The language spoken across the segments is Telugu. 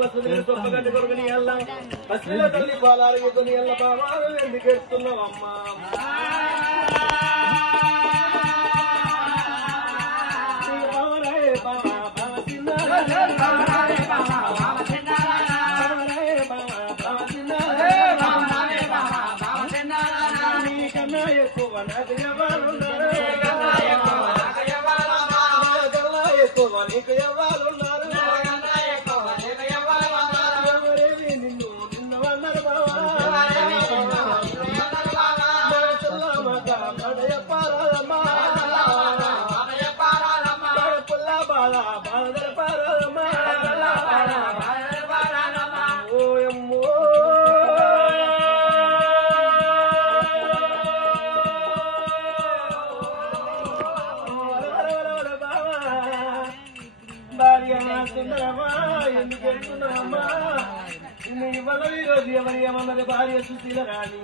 సొప్పగడ్డ కొడుకుని ఎల్ల అశ్విల తల్లి పాలారగితని ఎల్ల బావాలు ఎందుకు ఎడుతున్నావమ్మా నీకన్నా ఎక్కువ నాకు ఎవరున్నారు ఎక్కువ నీకు ఎవరున్నారు ఎవరేమి నిన్ను నిన్నవన్నారు బావా పడయపారమ్మా పుల్ల బాల బాధరపారమ్మా ఓయమ్మో భార్య సుందరమ్మా ఎందుకు వెళ్తున్నావమ్మా నీ వల్ల ఈరోజు ఎవరి ఏమన్నది భార్య సుశీల రాణి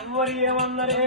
ఎవరు ఏమన్నరే